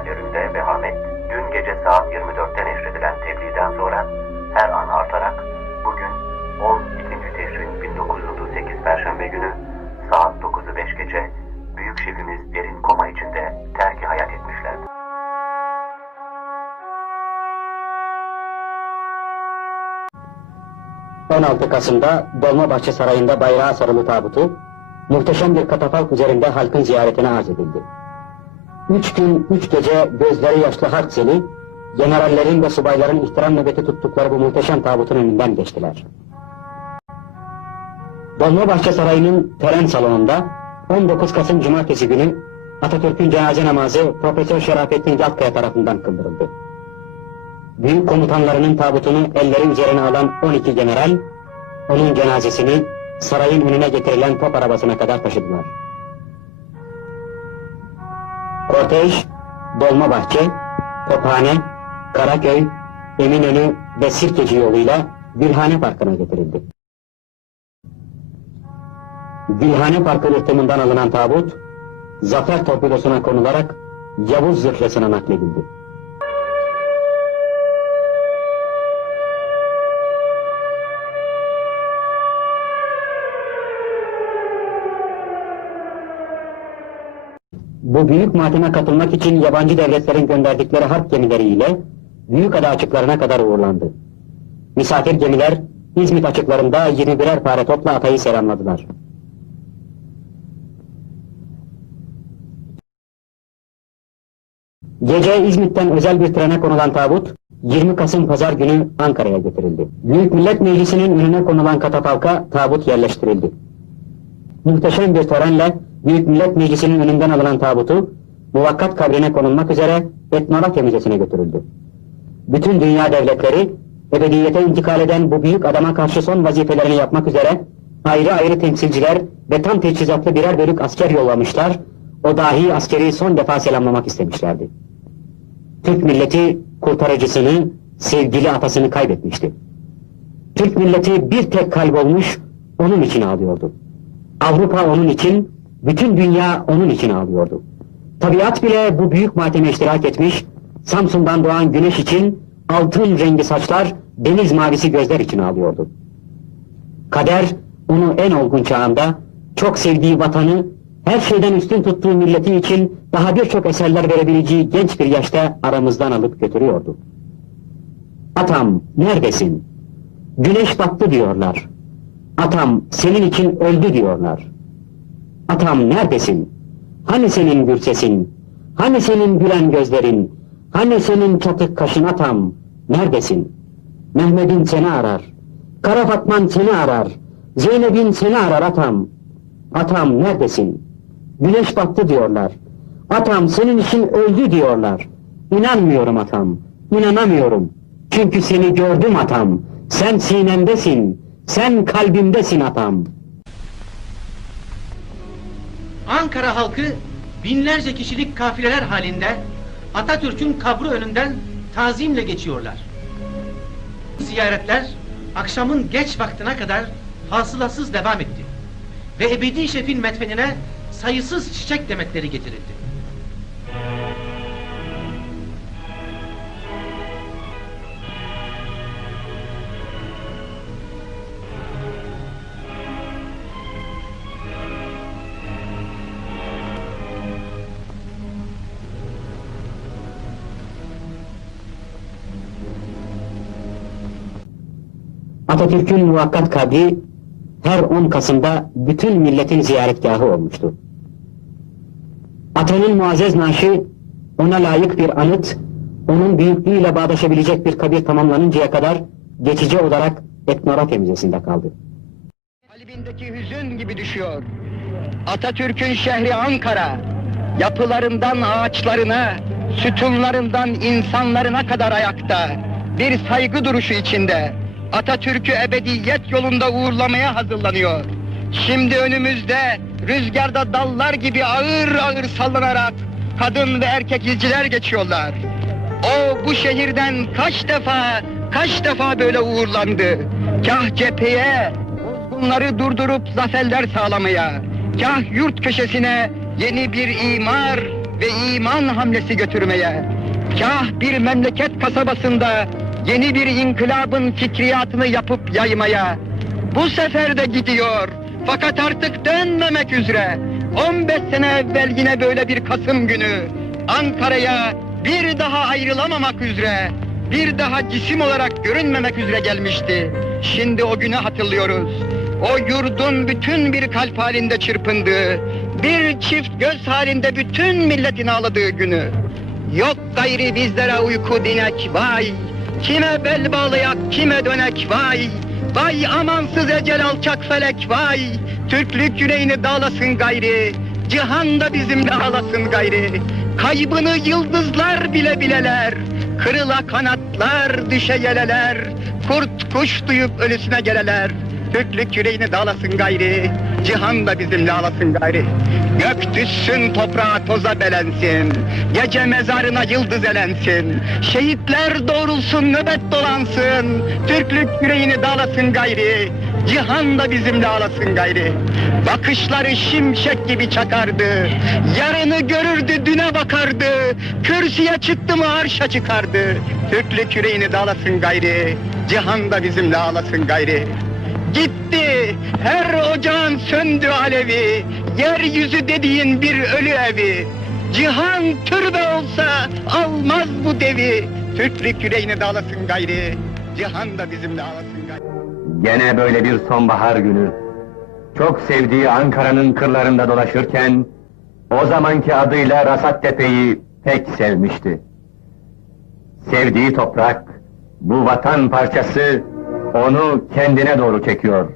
mahallerinde vehamet dün gece saat 24'te neşredilen tebliğden sonra her an artarak bugün 12. Teşrin 1938 Perşembe günü saat 9'u 5 gece büyük şefimiz derin koma içinde terki hayat etmişlerdi. 16 Kasım'da Dolmabahçe Sarayı'nda bayrağı sarılı tabutu, muhteşem bir katafalk üzerinde halkın ziyaretine arz edildi. Üç gün, üç gece gözleri yaşlı harp seli, generallerin ve subayların ihtiram nöbeti tuttukları bu muhteşem tabutun önünden geçtiler. Dolmabahçe Sarayı'nın tören salonunda 19 Kasım Cumartesi günü Atatürk'ün cenaze namazı Profesör Şerafettin Yaltkaya tarafından kıldırıldı. Büyük komutanlarının tabutunu elleri üzerine alan 12 general, onun cenazesini sarayın önüne getirilen top arabasına kadar taşıdılar. Kortej, Dolmabahçe, Tophane, Karaköy, Eminönü ve Sirkeci yoluyla Gülhane Parkı'na getirildi. Gülhane Parkı rıhtımından alınan tabut, zafer torpidosuna konularak Yavuz zırhlısına nakledildi. Bu büyük mateme katılmak için yabancı devletlerin gönderdikleri harp gemileriyle Büyükada açıklarına kadar uğurlandı. Misafir gemiler İzmit açıklarında 21'er pare topla Atay'ı selamladılar. Gece İzmit'ten özel bir trene konulan tabut, 20 Kasım Pazar günü Ankara'ya getirildi. Büyük Millet Meclisi'nin önüne konulan katafalka tabut yerleştirildi. Muhteşem bir törenle Büyük Millet Meclisi'nin önünden alınan tabutu, muvakkat kabrine konulmak üzere Etnografya Müzesi'ne götürüldü. Bütün dünya devletleri, ebediyete intikal eden bu büyük adama karşı son vazifelerini yapmak üzere ayrı ayrı temsilciler ve tam teçhizatlı birer bölük asker yollamışlar, o dahi askeri son defa selamlamak istemişlerdi. Türk milleti kurtarıcısını, sevgili atasını kaybetmişti. Türk milleti bir tek kaybolmuş, onun için ağlıyordu. Avrupa onun için, bütün dünya onun için ağlıyordu. Tabiat bile bu büyük mateme iştirak etmiş, Samsun'dan doğan güneş için altın rengi saçlar, deniz mavisi gözler için ağlıyordu. Kader onu en olgun çağında çok sevdiği vatanı, her şeyden üstün tuttuğu milleti için daha birçok eserler verebileceği genç bir yaşta aramızdan alıp götürüyordu. Atam neredesin? Güneş battı diyorlar. Atam senin için öldü diyorlar. Atam neredesin? Hani senin gür sesin? Hani senin gülen gözlerin? Hani senin çatık kaşın atam? Neredesin? Mehmet'in seni arar. Kara Fatman seni arar. Zeynep'in seni arar atam. Atam neredesin? Güneş battı diyorlar. Atam senin için öldü diyorlar. İnanmıyorum atam. İnanamıyorum. Çünkü seni gördüm atam. Sen sinemdesin. Sen kalbimdesin atam. Ankara halkı binlerce kişilik kafileler halinde Atatürk'ün kabri önünden tazimle geçiyorlar. Ziyaretler akşamın geç vaktine kadar fasılasız devam etti. Ve ebedi şefin metfenine sayısız çiçek demetleri getirildi. Atatürk'ün muvakkat kabri her 10 Kasım'da bütün milletin ziyaretgahı olmuştu. Atanın muazzez naaşı ona layık bir anıt, onun büyüklüğüyle bağdaşabilecek bir kabir tamamlanıncaya kadar geçici olarak Etnografya Müzesi'nde kaldı. Kalbindeki hüzün gibi düşüyor. Atatürk'ün şehri Ankara, yapılarından ağaçlarına, sütunlarından insanlarına kadar ayakta, bir saygı duruşu içinde. Atatürk'ü ebediyet yolunda uğurlamaya hazırlanıyor. Şimdi önümüzde rüzgarda dallar gibi ağır ağır sallanarak kadın ve erkek izciler geçiyorlar. O bu şehirden kaç defa, kaç defa böyle uğurlandı. Kah cepheye, bozgunları durdurup zaferler sağlamaya, kah yurt köşesine yeni bir imar, ve iman hamlesi götürmeye, kah bir memleket kasabasında yeni bir inkılabın fikriyatını yapıp yaymaya, bu sefer de gidiyor. Fakat artık dönmemek üzere. 15 sene evvel yine böyle bir Kasım günü Ankara'ya bir daha ayrılamamak üzere, bir daha cisim olarak görünmemek üzere gelmişti. Şimdi o günü hatırlıyoruz. O yurdun bütün bir kalp halinde çırpındığı, bir çift göz halinde bütün milletin ağladığı günü. Yok gayri bizlere uyku dinek vay, kime bel bağlayak kime dönek vay. Vay amansız ecel alçak felek vay, Türklük yüreğini dağlasın gayri, cihan da bizimle ağlasın gayri. Kaybını yıldızlar bile bileler, kırıla kanatlar düşe yeleler, kurt kuş duyup ölüsüne geleler. Türklük yüreğini dağlasın gayri, cihan da bizimle ağlasın gayri. Gök düşsün toprağa toza belensin, gece mezarına yıldız elensin. Şehitler doğrulsun nöbet dolansın, Türklük yüreğini dağlasın gayri, cihan da bizimle ağlasın gayri. Bakışları şimşek gibi çakardı, yarını görürdü düne bakardı, kürsüye çıktı mı arşa çıkardı. Türklük yüreğini dağlasın gayri, cihan da bizimle ağlasın gayri. Gitti, her ocağın söndü alevi, yeryüzü dediğin bir ölü evi. Cihan türbe olsa almaz bu devi, Türklük yüreğini dağlasın gayri, cihan da bizimle ağlasın gayri. Gene böyle bir sonbahar günü. Çok sevdiği Ankara'nın kırlarında dolaşırken, o zamanki adıyla Rasat Tepe'yi pek sevmişti. Sevdiği toprak, bu vatan parçası onu kendine doğru çekiyor.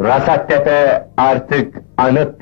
Rasat Tepe artık Anıt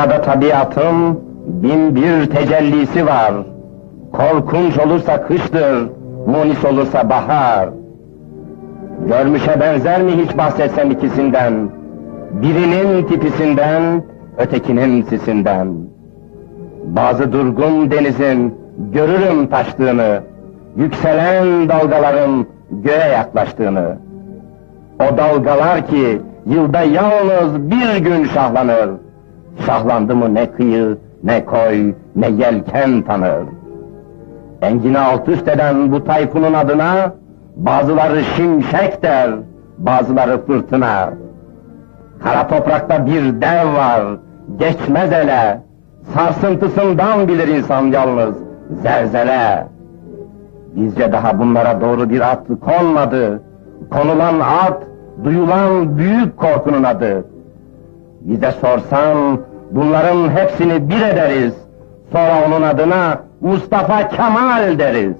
Dünyada tabiatın bin bir tecellisi var. Korkunç olursa kıştır, munis olursa bahar. Görmüşe benzer mi hiç bahsetsem ikisinden? Birinin tipisinden, ötekinin sisinden. Bazı durgun denizin görürüm taştığını, yükselen dalgaların göğe yaklaştığını. O dalgalar ki yılda yalnız bir gün şahlanır. Şahlandı mı ne kıyı, ne koy, ne yelken tanır. Engini alt üst eden bu tayfunun adına bazıları şimşek der, bazıları fırtına. Kara toprakta bir dev var, geçmez ele. Sarsıntısından bilir insan yalnız, zelzele. Bizce daha bunlara doğru bir at konmadı. Konulan at, duyulan büyük korkunun adı. Bize sorsan bunların hepsini bir ederiz. Sonra onun adına Mustafa Kemal deriz.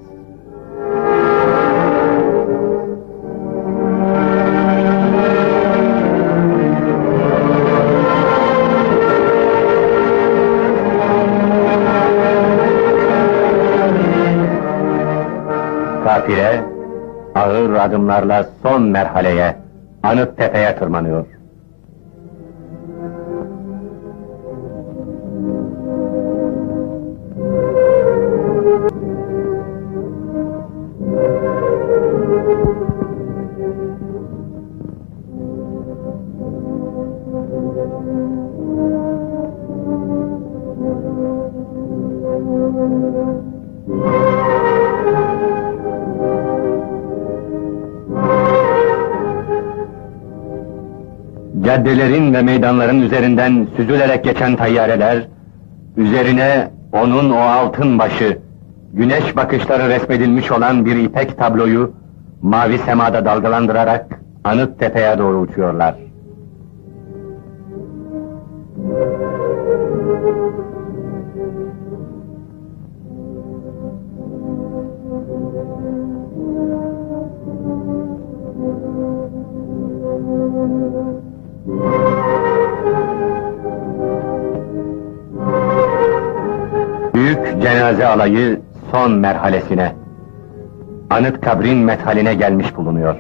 Kafile ağır adımlarla son merhaleye, Anıt Tepe'ye tırmanıyor. Caddelerin ve meydanların üzerinden süzülerek geçen tayyareler, üzerine onun o altın başı, güneş bakışları resmedilmiş olan bir ipek tabloyu, mavi semada dalgalandırarak Anıt Tepe'ye doğru uçuyorlar. Cenaze alayı son merhalesine, anıt kabrin methaline gelmiş bulunuyor.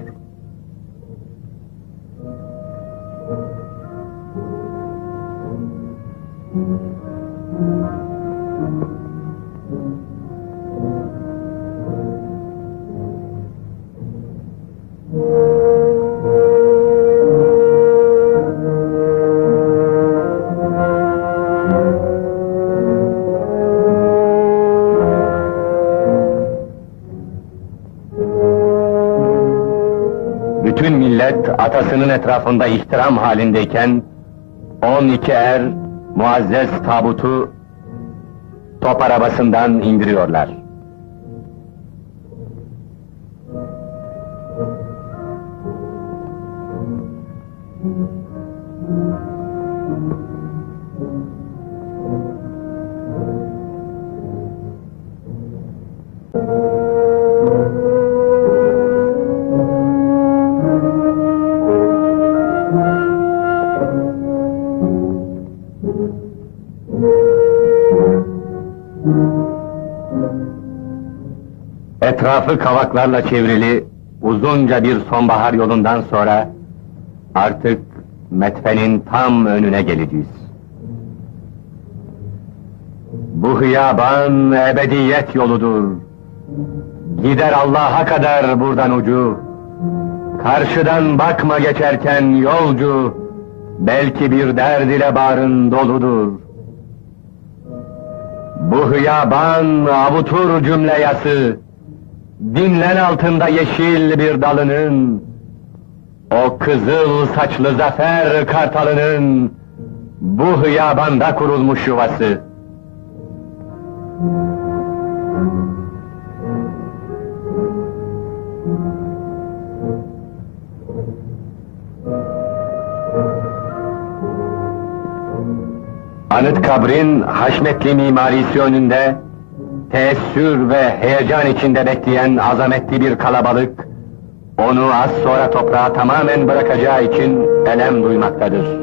Millet atasının etrafında ihtiram halindeyken 12 er muazzez tabutu top arabasından indiriyorlar. Etrafı kavaklarla çevrili uzunca bir sonbahar yolundan sonra artık metfenin tam önüne geleceğiz. Bu hıyaban ebediyet yoludur. Gider Allah'a kadar buradan ucu. Karşıdan bakma geçerken yolcu, belki bir derd ile bağrın doludur. Bu hıyaban avutur cümle yası, dinlen altında yeşil bir dalının, o kızıl saçlı zafer kartalının, bu hıyabanda kurulmuş yuvası. Anıt kabrin haşmetli mimarisi önünde teessür ve heyecan içinde bekleyen azametli bir kalabalık onu az sonra toprağa tamamen bırakacağı için elem duymaktadır.